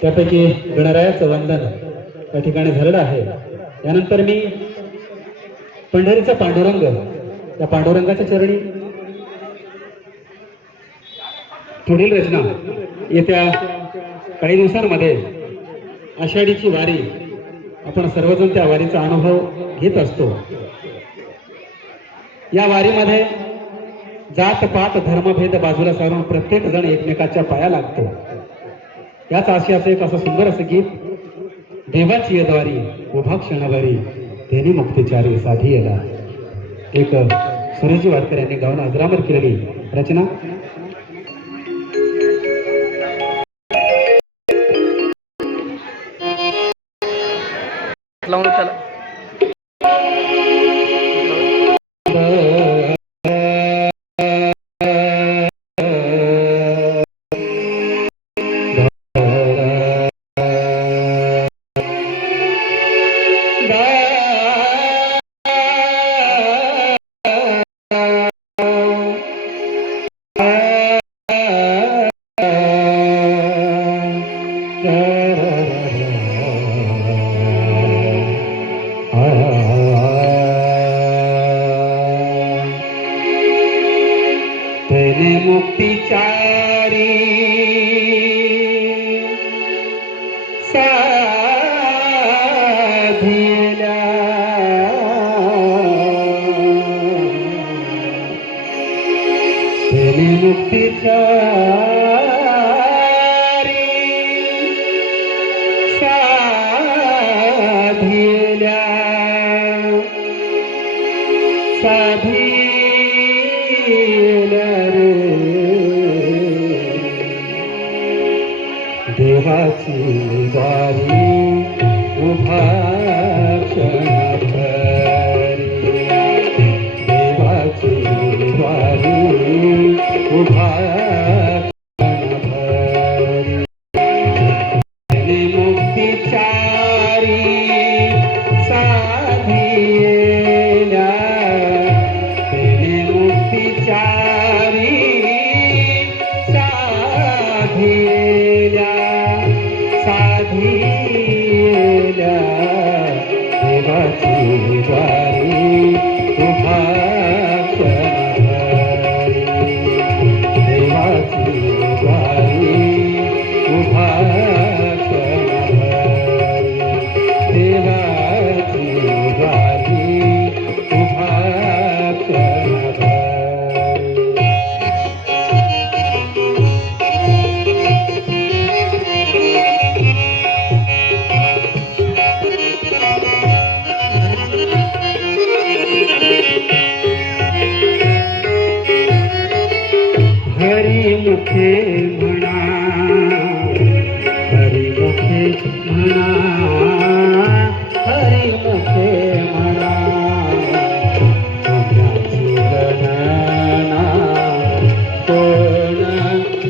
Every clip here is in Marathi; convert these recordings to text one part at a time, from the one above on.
त्यापैकी गणरायाचं वंदन या ठिकाणी झालेलं आहे. यानंतर मी पंढरीचा पांडुरंग या पांडुरंगाच्या चरणी पुढील रचना. येत्या काही दिवसांमध्ये आषाढीची वारी आपण सर्वजण त्या वारीचा अनुभव घेत असतो. या वारीमध्ये जात पात धर्मभेद बाजूला सारून प्रत्येक जण एकमेकाच्या पाया लागतो. याच आशयाचं एक असं सुंदर असं गीत देवाची यद्वारी उभा क्षणवारी तेनी मुक्तिचारी साधी येला. एक सुरेजी वाडकर यांनी गाऊन अजरामर केलेली रचना. लावून चला. Oh, সাধীরা সাধীরা রে দেহাচি উভা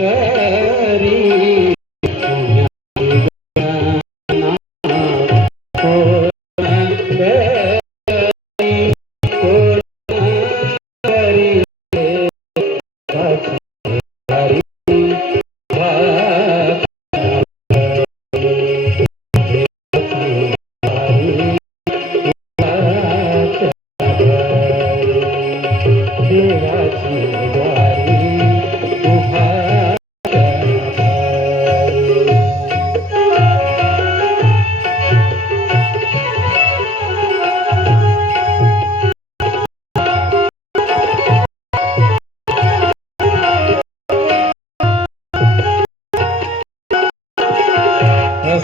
the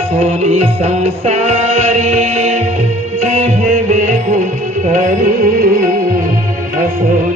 सोनी संसारी जिहे वेगु करी। असोनी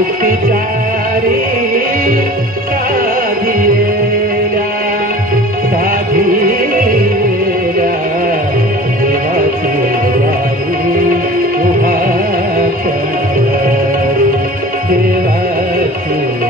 মুক্তি চারি সাধিয়েরা সাধিয়েরা দেবাচুরারি উভা দেবাচুরা